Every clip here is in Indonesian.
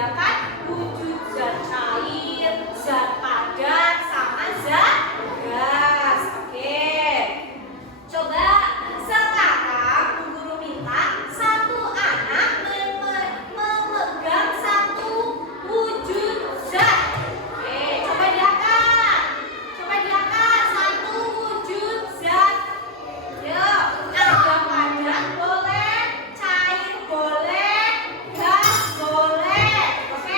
membedakan wujud zat cair, zat padat, sama zat gas. Oke. Coba sekarang Bu Guru minta satu anak memegang satu wujud zat. Oke, coba diangkat. Coba diangkat satu wujud zat. Yuk, ada padat boleh, cair boleh, gas boleh. Oke.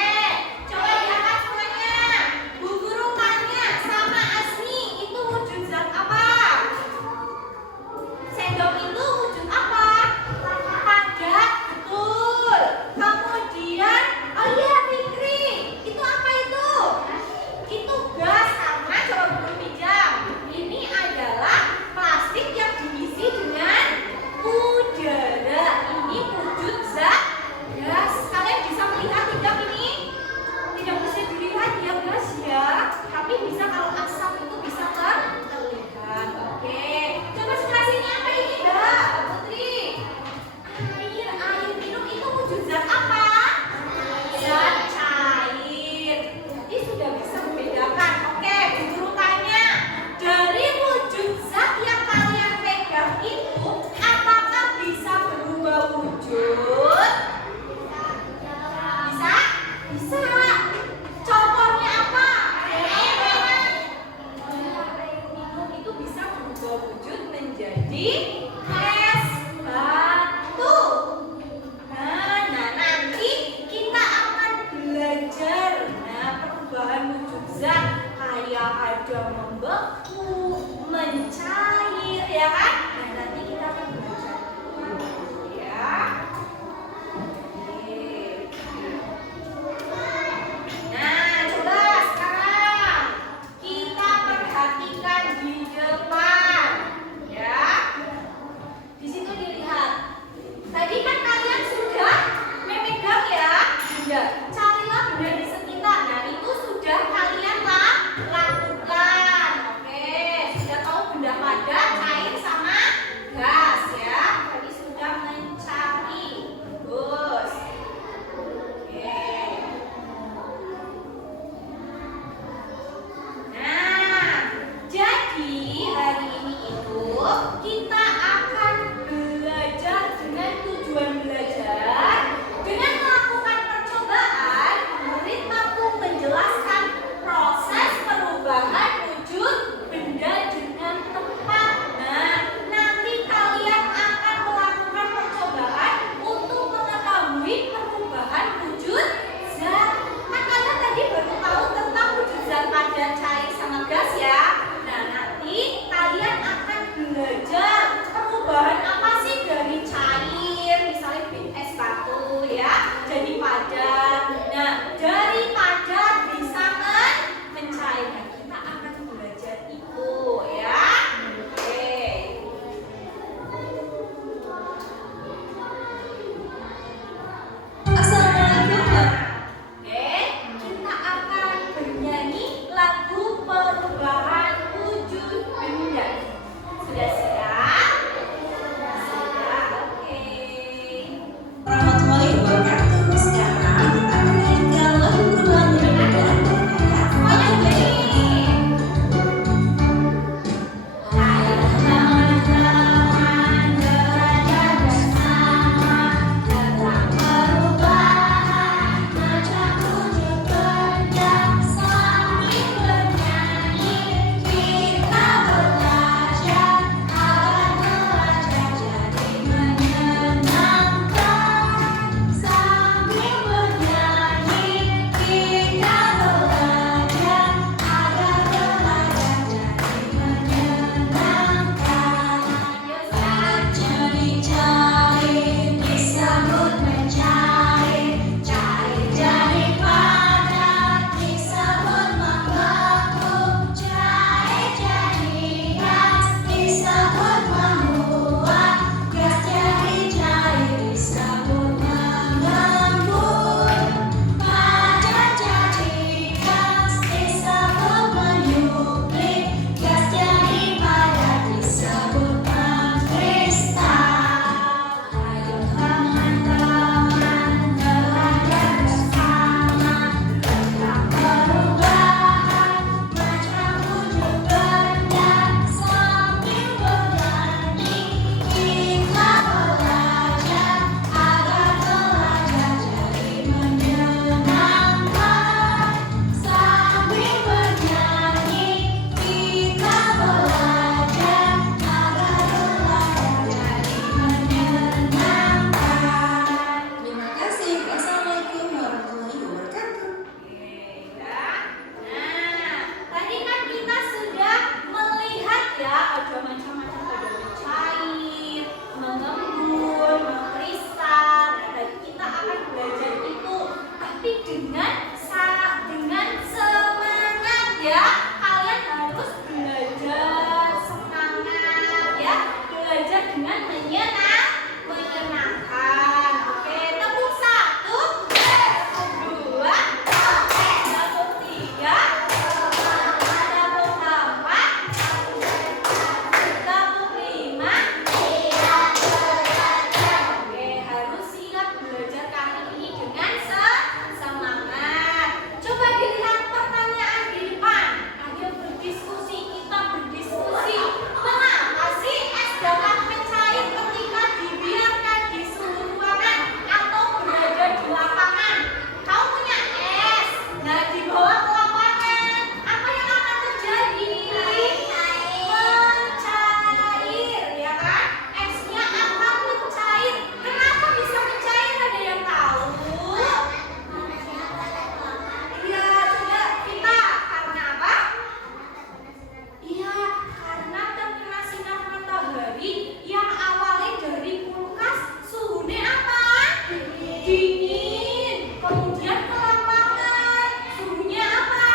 dingin. Kemudian ke lapangan, suhunya apa?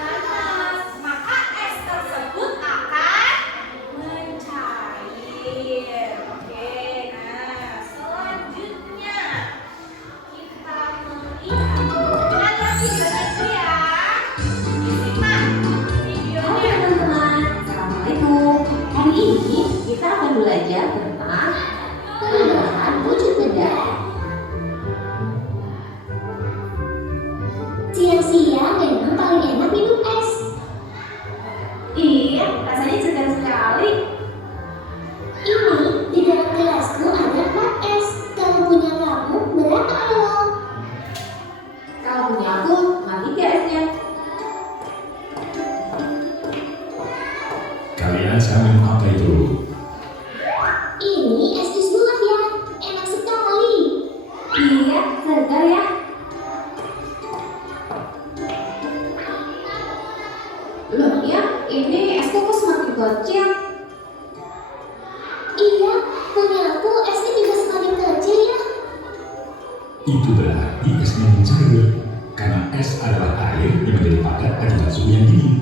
Panas. Maka es tersebut akan mencair. Oke, nah selanjutnya kita melihat. Lihat lagi videonya ya. Disimak Halo videonya. teman-teman, Assalamualaikum. Hari ini kita akan belajar tentang perubahan wujud benda. Siang-siang memang paling enak minum es. Iya, rasanya segar sekali. Ini di dalam gelasku ada 4 es. Kalau punya kamu berapa elo? Kalau punya aku, cuma 3 esnya. Kalian sekarang minum apa itu? Ini es jus buah ya. Enak sekali. Iya, segar ya. Loh ya, ini es kok semakin kecil. Iya, punya aku esnya juga semakin kecil ya. Itu berarti esnya mencair. Karena es adalah air yang menjadi padat akibat suhu yang dingin.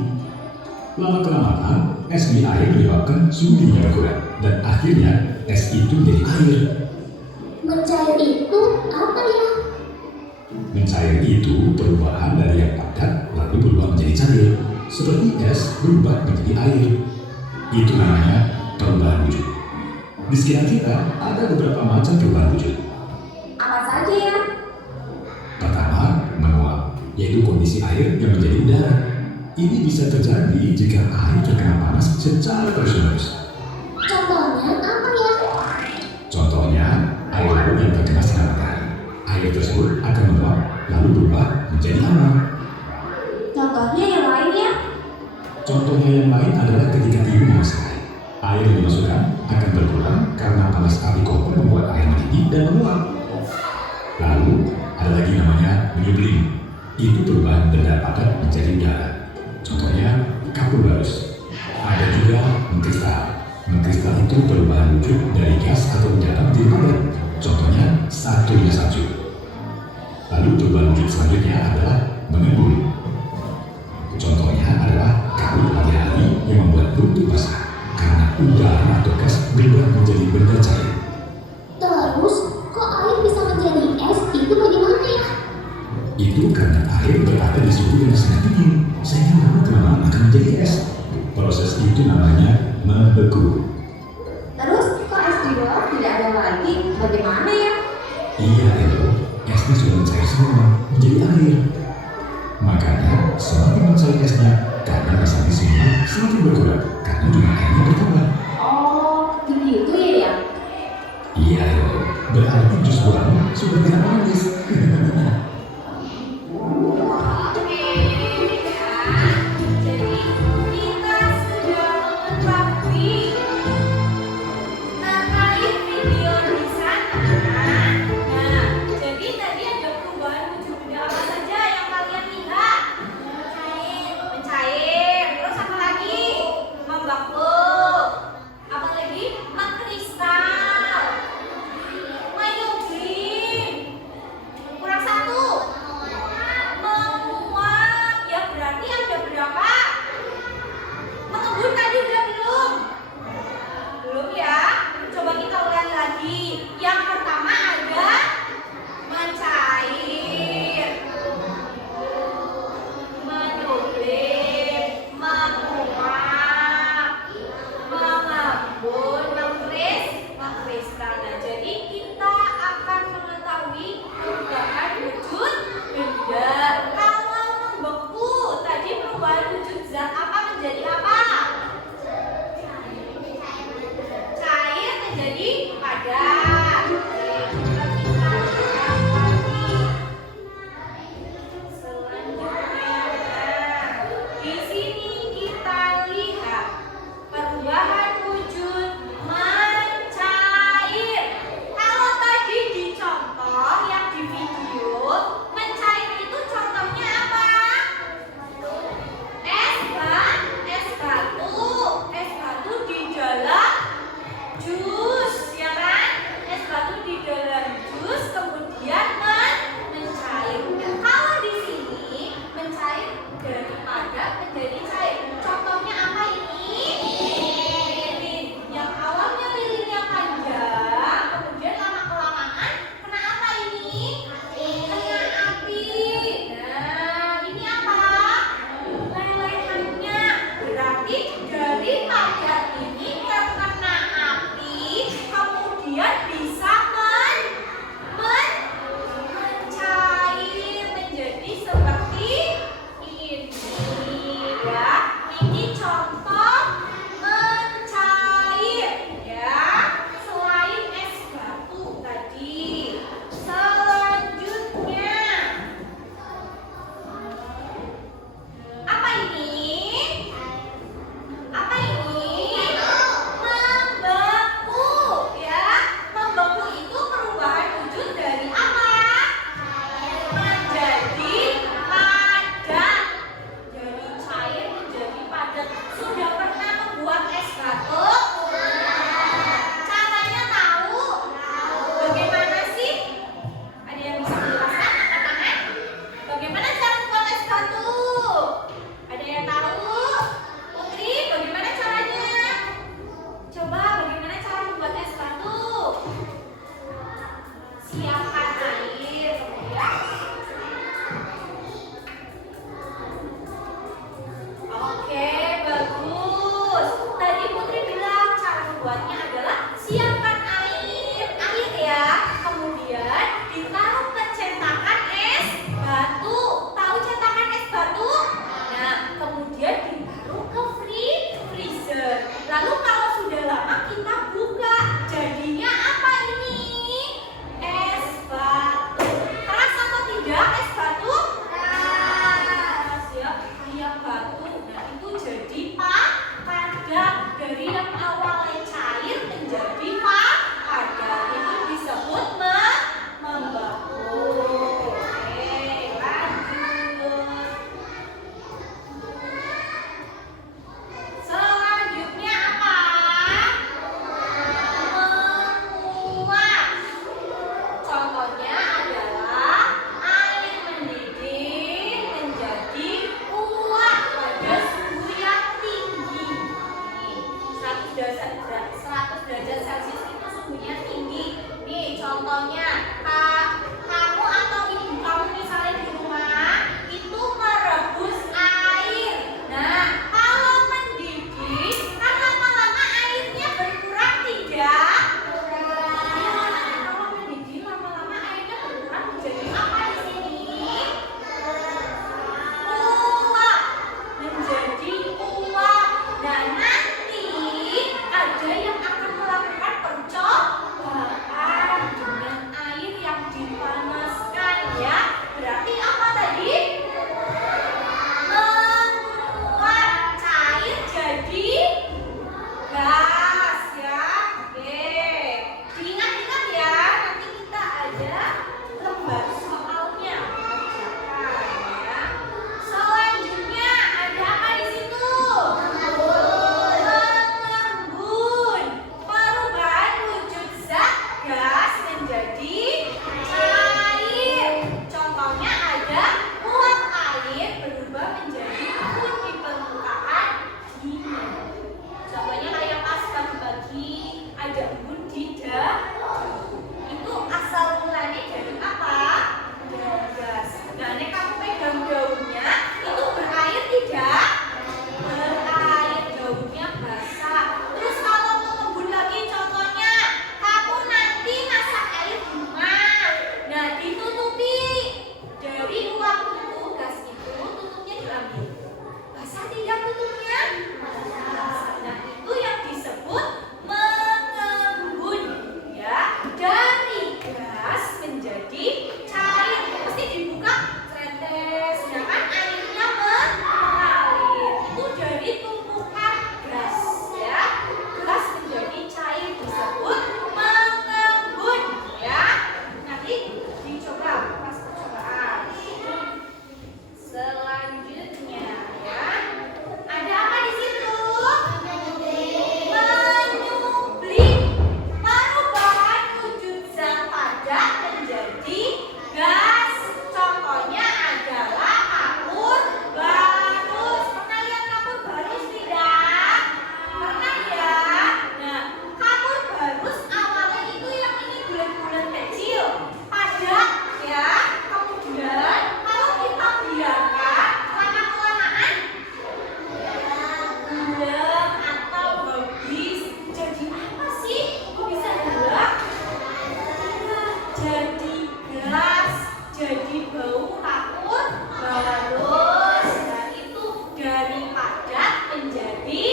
Lama-kelamaan, es di air menyebabkan suhu dinginnya berkurang. Dan akhirnya, es itu menjadi air. Mencair itu apa ya? Mencair itu perubahan dari yang padat lalu berubah menjadi cair. Seperti es berubah menjadi air. Itu namanya perubahan wujud. Di sekitar kita ada beberapa macam perubahan wujud. Apa saja ya? Pertama, menguap, yaitu kondisi air yang menjadi udara. Ini bisa terjadi jika air terkena panas secara terus-menerus. Contohnya apa ya? Contohnya, air laut yang terkena sinar matahari. Air tersebut akan menguap lalu berubah menjadi awan. Contohnya yang lain ya? Contohnya yang lain adalah ketika tiup memasak air. Air yang dimasukkan akan berkurang karena panas api kompor membuat air mendidih dan menguap. Lalu, ada lagi namanya menyublim. Itu perubahan benda padat menjadi udara. Contohnya, kapur barus. Ada juga mengkristal. Mengkristal itu perubahan wujud dari gas atau udara menjadi padat. Contohnya, satunya salju. Lalu perubahan wujud selanjutnya adalah mengembun. Contohnya adalah kabut pagi hari yang membuat runtuh basah karena udara atau gas berubah menjadi benda cair. Terus, kok air bisa menjadi es? Itu bagaimana ya? Itu karena air berada di suhu yang sangat dingin sehingga lama-kelamaan akan menjadi es. Proses itu namanya membeku. Terus kok es di bawah tidak ada lagi? Bagaimana ya? Iya itu, esnya sudah mencair semua menjadi air. Makanya semakin mencair esnya, kadar asam di sini semakin berkurang karena jumlah airnya bertambah. Oh, begitu ya? Iya itu, berarti jus buahmu sudah tidak manis. Oke, ya. Jadi kita sudah mengetahui terkait video di sana. Nah, jadi tadi ada perubahan wujud benda apa saja yang kalian lihat? Mencair. Mencair. Terus apa lagi? Membeku. jadi bau takut, baru setelah itu dari padat menjadi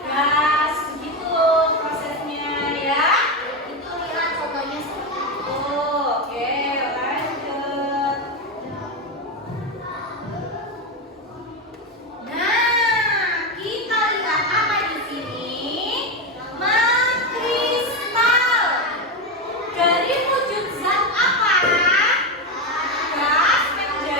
gas. Begitu prosesnya ya. Itu lihat contohnya. Oke, lanjut. Nah, kita lihat apa di sini? Mengkristal. Dari wujud zat apa? Gas menjadi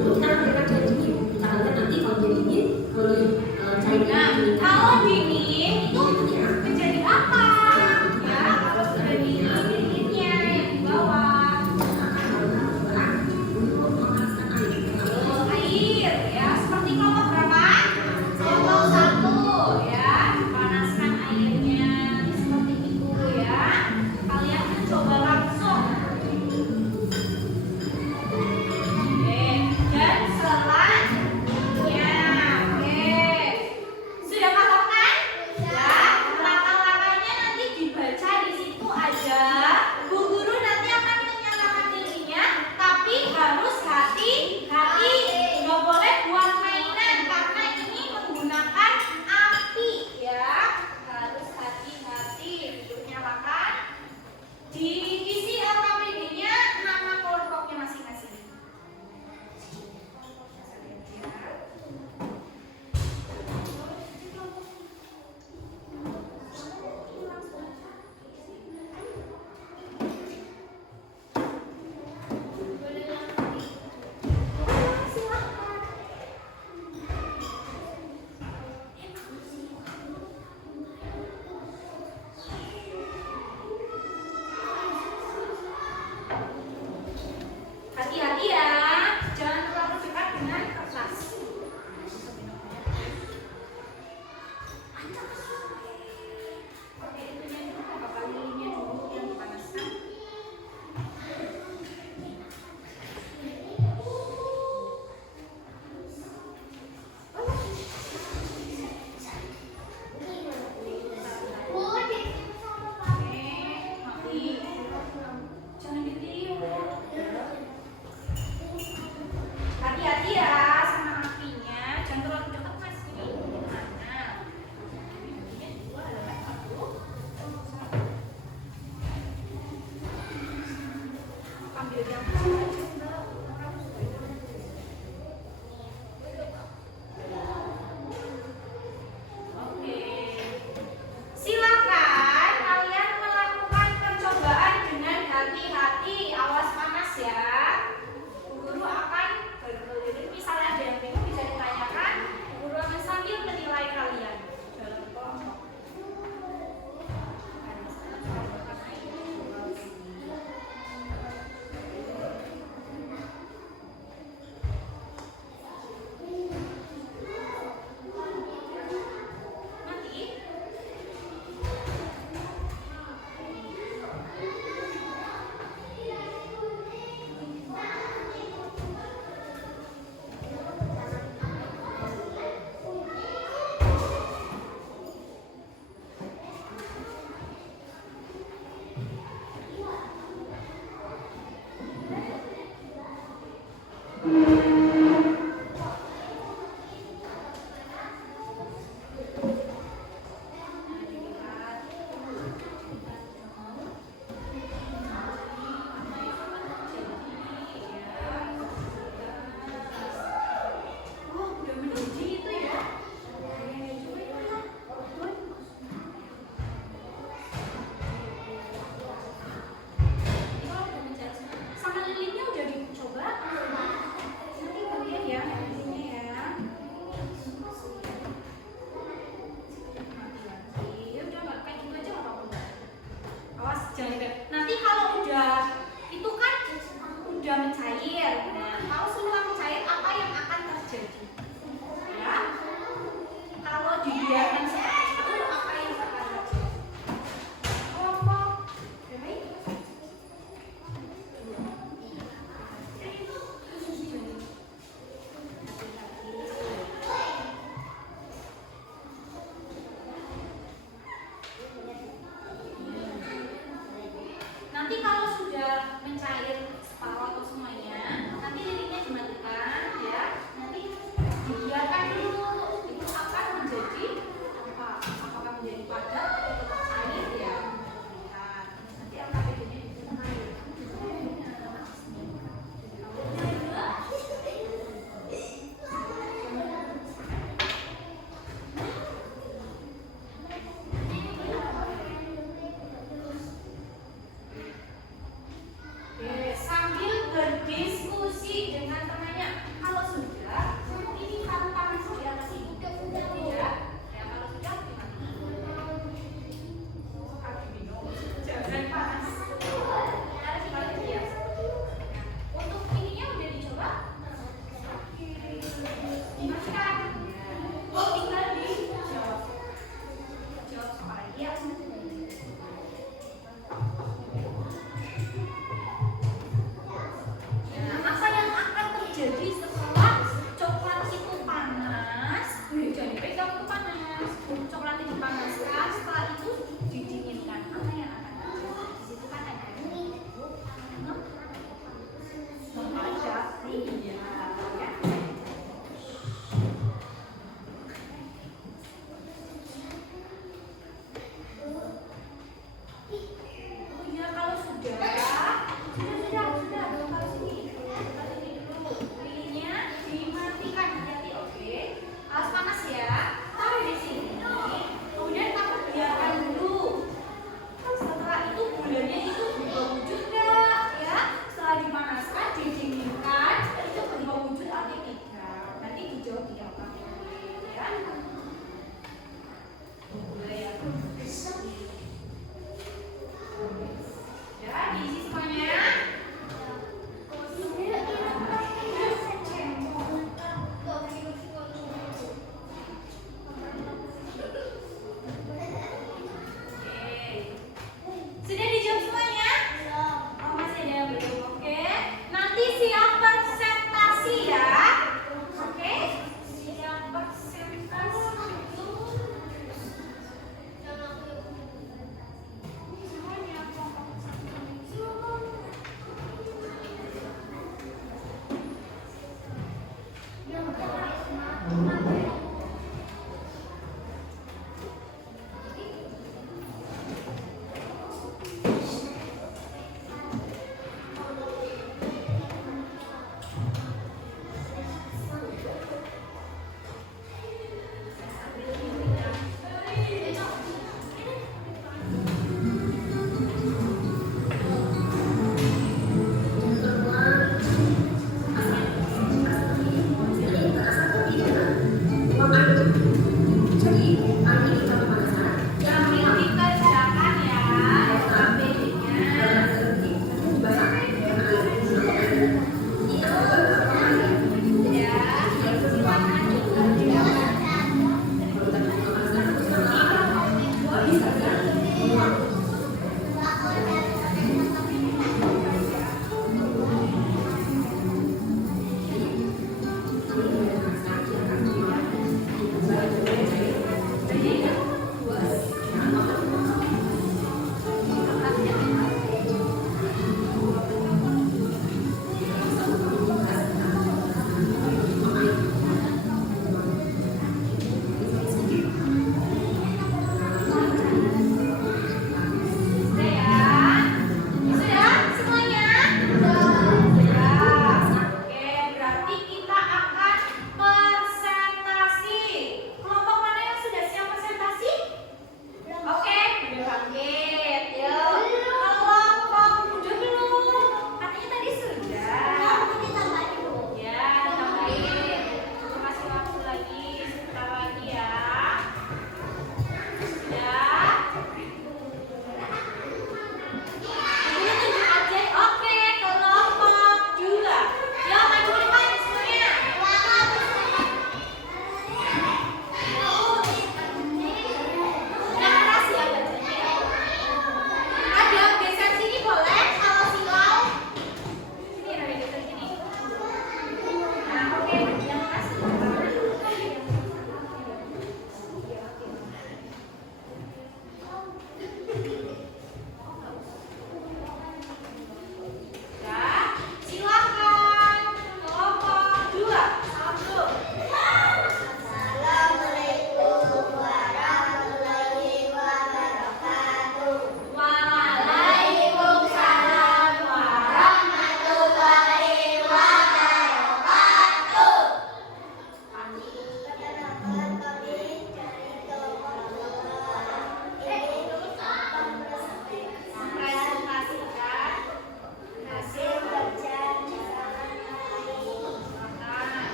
Kita akan cari dingin. Kita akan lihat nanti kalau dia dingin, kalau cairnya dingin. Kalau dingin itu menjadi apa? Ya, kalau sudah dingin, dinginnya yang di bawah. Air, ya, seperti kelompok berapa? Kelompok 1, ya. Panaskan airnya seperti itu, ya. Kalian coba langsung. Oke, dan selanjutnya, oke. Sudah paham kan?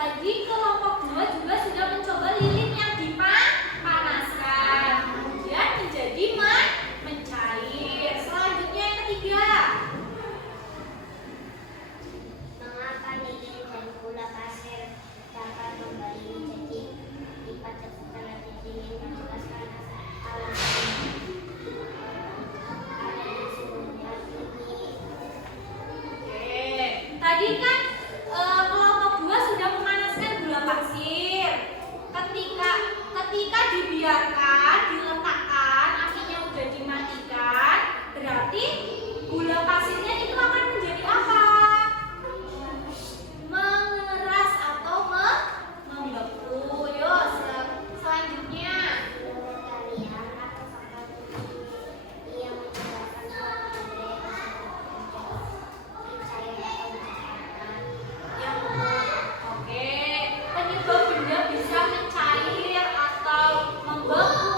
Tadi kelompok 2 juga sudah mencoba lilin yang dipanaskan, kemudian menjadi mencair. Selanjutnya yang ketiga. Mengapa lilin dan gula pasir dapat kembali menjadi lipat setelah didingin menjelaskan alasannya? Ada di sumbernya ini. Oke, tadi kan kelompok 2 sudah memanaskan gula pasir. Ketika dibiarkan, diletakkan, apinya sudah dimatikan, berarti gula pasirnya itu akan menjadi apa? Mengeras atau membeku. Yuk, selanjutnya. Menurut kalian, apa fakta kunci yang menjelaskan suatu benda yang mencair atau mencairkan? Oke, penyebab benda bisa mencair atau membeku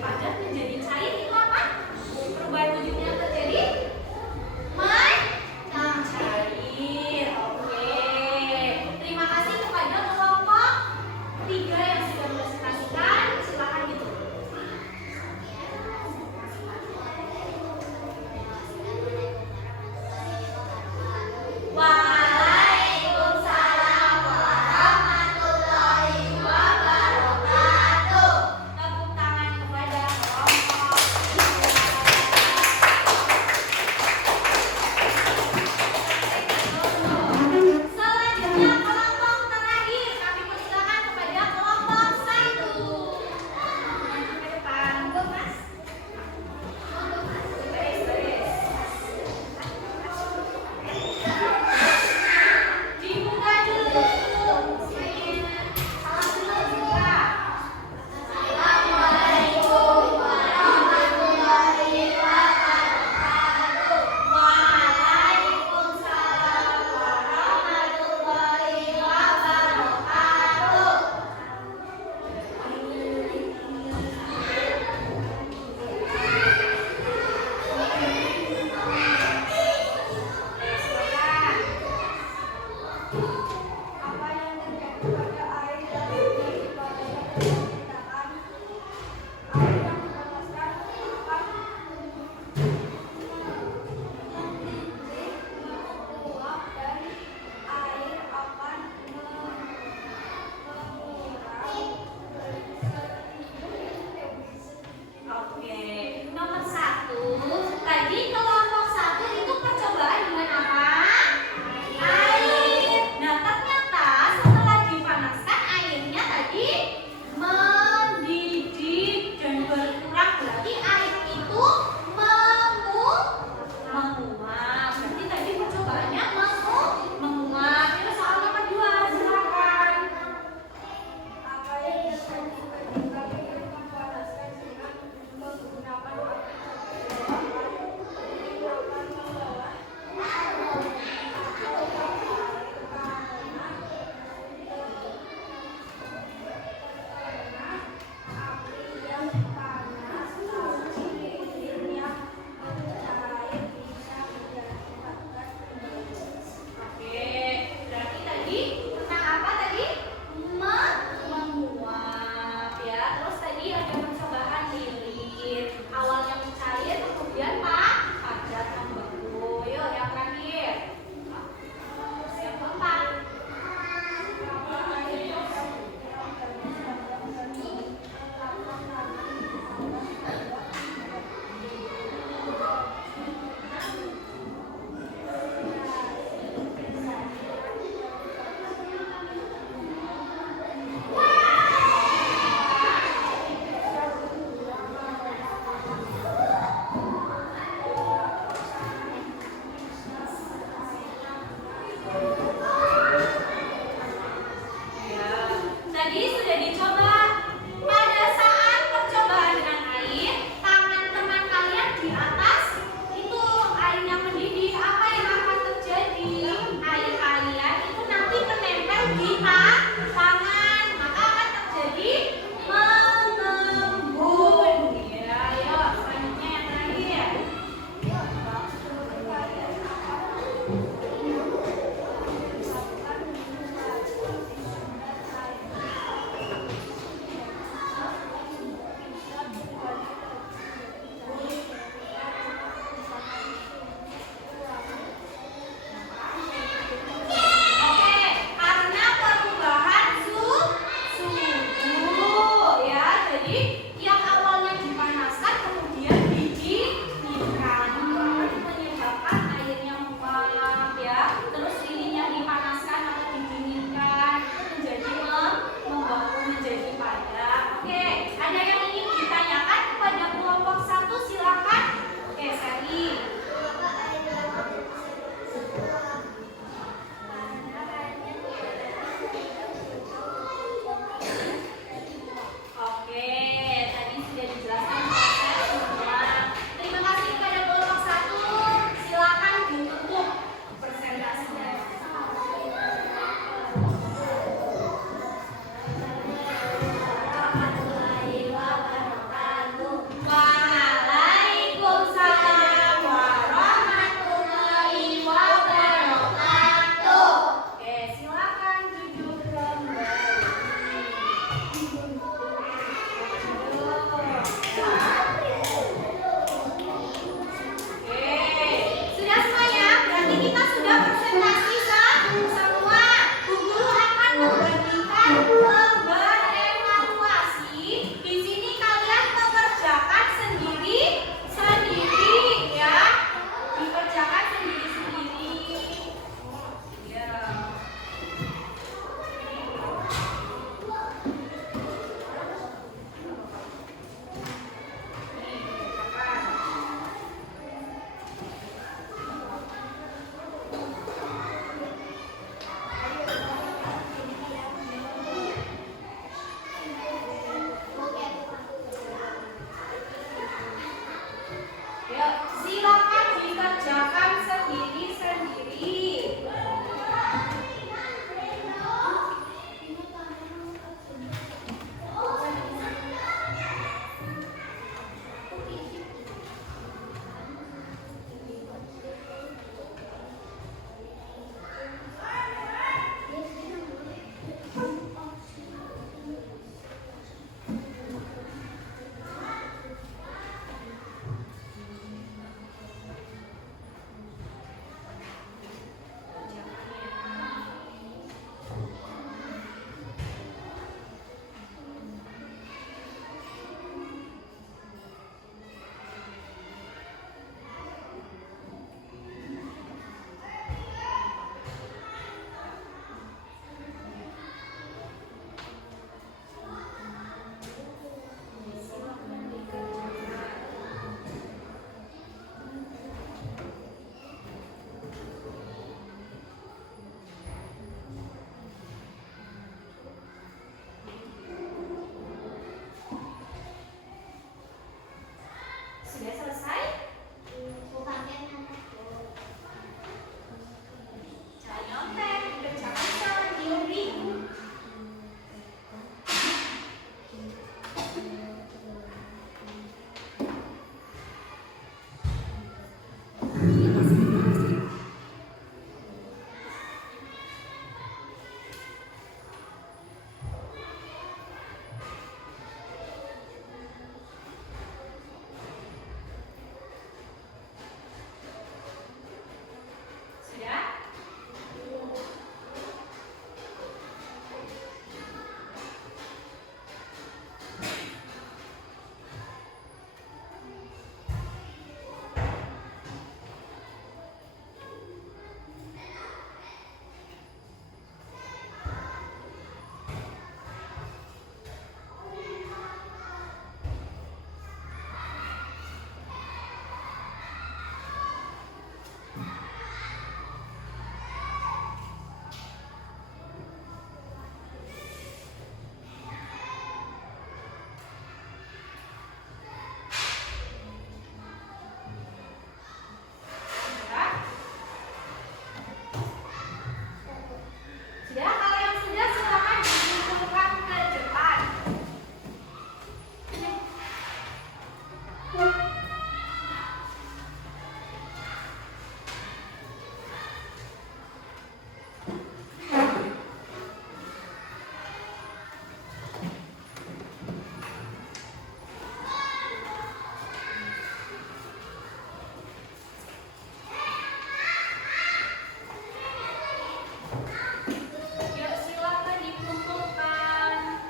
padat menjadi cair itu apa? Perubahan wujudnya terjadi mencair. Oke. Terima kasih kepada kelompok 3 yang sudah mempresentasikan. Silakan ditutup. Waalaikumsalam warahmatullahi wabarakatuh. Tepuk tangan kepada kelompok Silakan dikerjakan sendiri-sendiri. Sudah selesai? Jangan nyontek, kerjakan sendiri. Sudah? Sudah? Sudah, kalau yang sudah silakan dikumpulkan ke depan. Yuk, silakan dikumpulkan.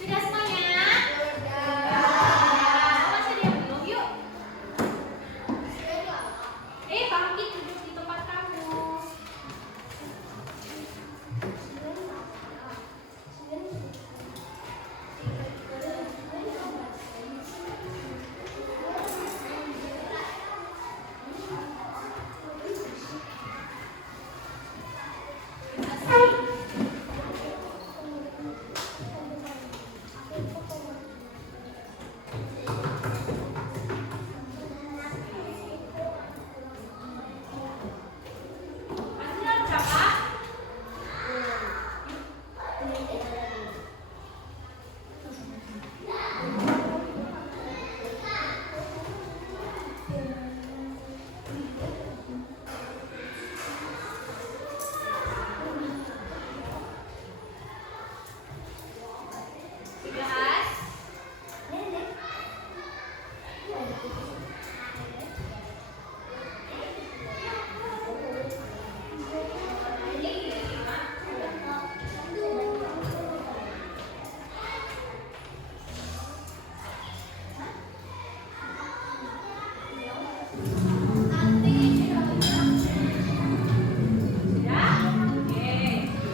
Sudah semuanya? Sudah. Masih ada yang belum? Yuk. Bangkit duduk di tempat kamu. Masih ada berapa?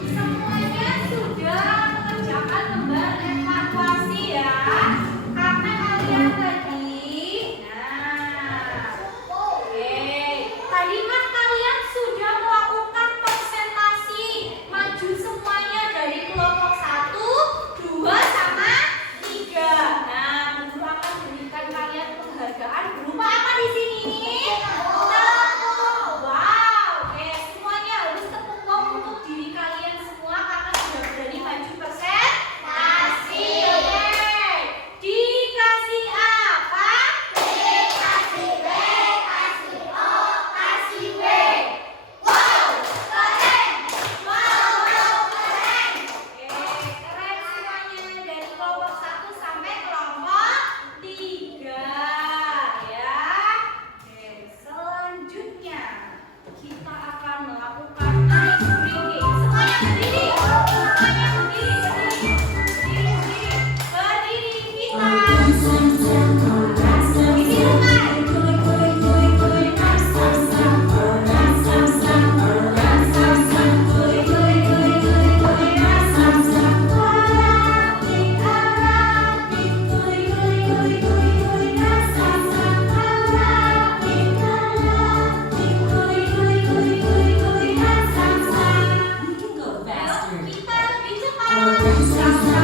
Semuanya sudah mengerjakan lembar evaluasi.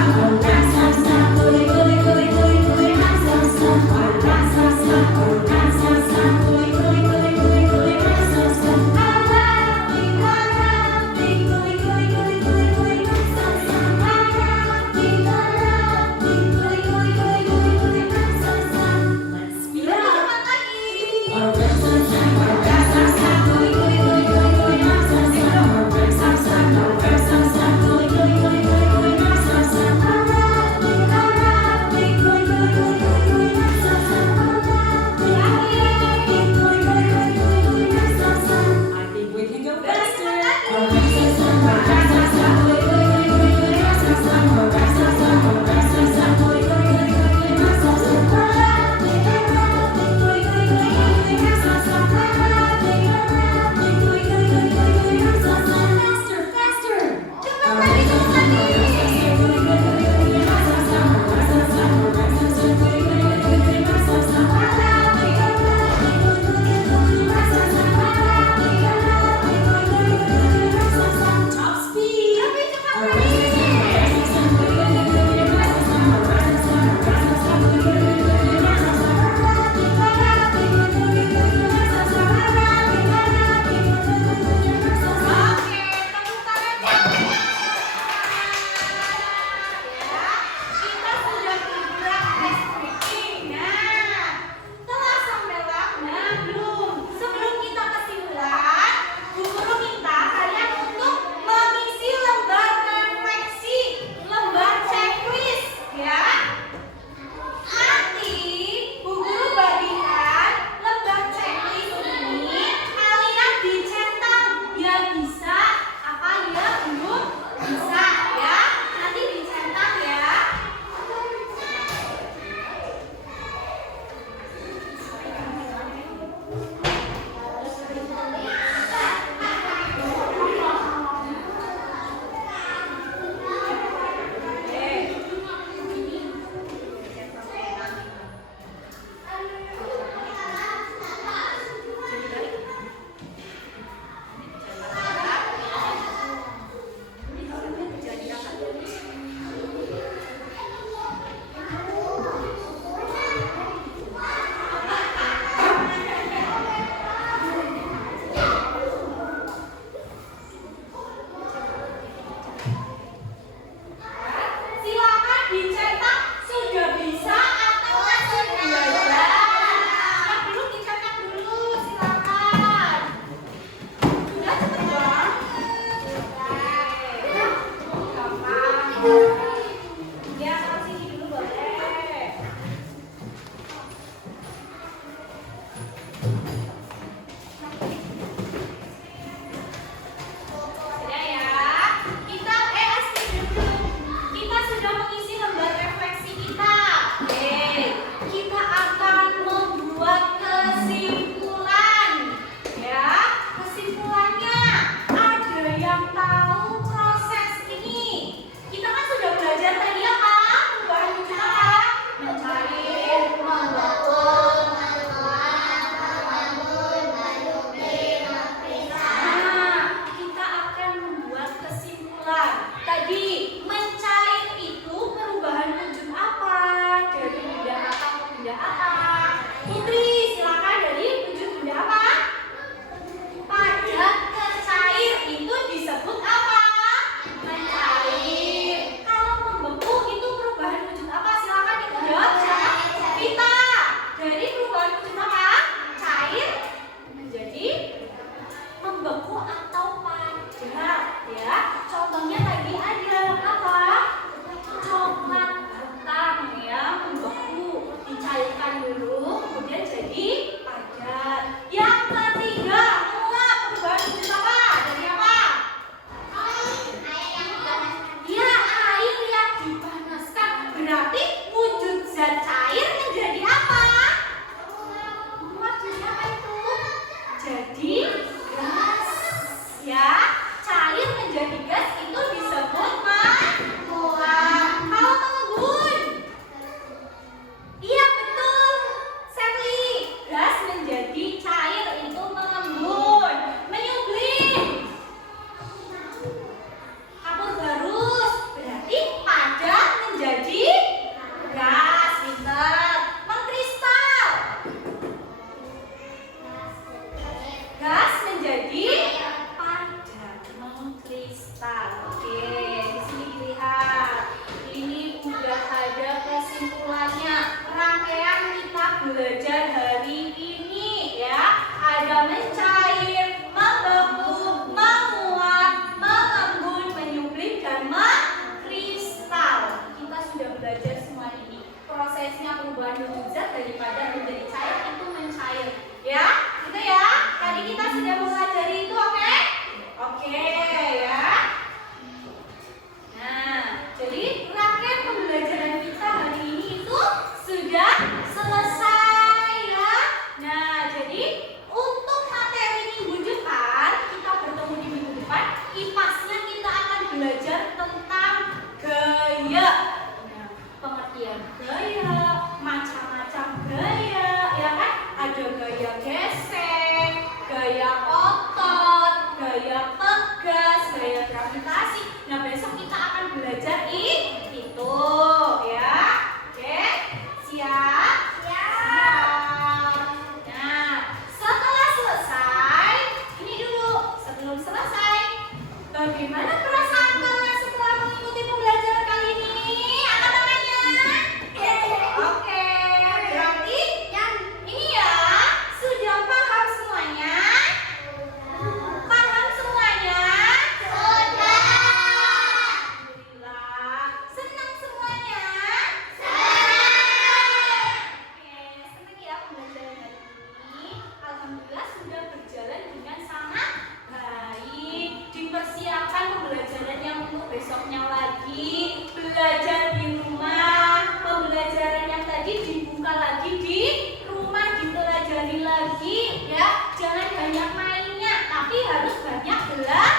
Let's kesimpulannya, rangkaian kita belajar hari ini ya, ada mencair, membeku, menguap, mengembun, menyublim, dan mengkristal. Kita sudah belajar semua ini. Prosesnya perubahan bentuk zat daripada menjadi cair itu mencair. Ya, gitu ya. Tadi kita sudah mempelajari itu, oke? Oke, ya. Nah, jadi rangkaian pembelajaran kita hari ini itu sudah selesai ya. Nah, jadi untuk materi minggu depan, kita bertemu di minggu depan, IPAS-nya kita akan belajar tentang gaya. Nah, pengertian gaya, macam-macam gaya, ya kan? Ada gaya gesek, gaya otot, gaya pegas, gaya gravitasi. Nah, besok kita akan belajar itu ya. Oke? Siap? Siap. Nah, setelah selesai, ini dulu sebelum selesai, bagaimana perasaan kalian setelah mengikuti pembelajaran kali ini? Angkat tangannya. Oke, berarti yang ini ya sudah paham semuanya? Paham semuanya? Sudah. Alhamdulillah. Senang semuanya? Senang. Oke, senang ya pembelajaran hari ini. Alhamdulillah sudah berjalan dengan sangat baik. Dipersiapkan pembelajaran yang untuk besoknya lagi. Belajar di rumah. Pembelajaran yang tadi dibuka lagi di rumah, dipelajari lagi ya. Jangan banyak mainnya, tapi harus banyak belajar.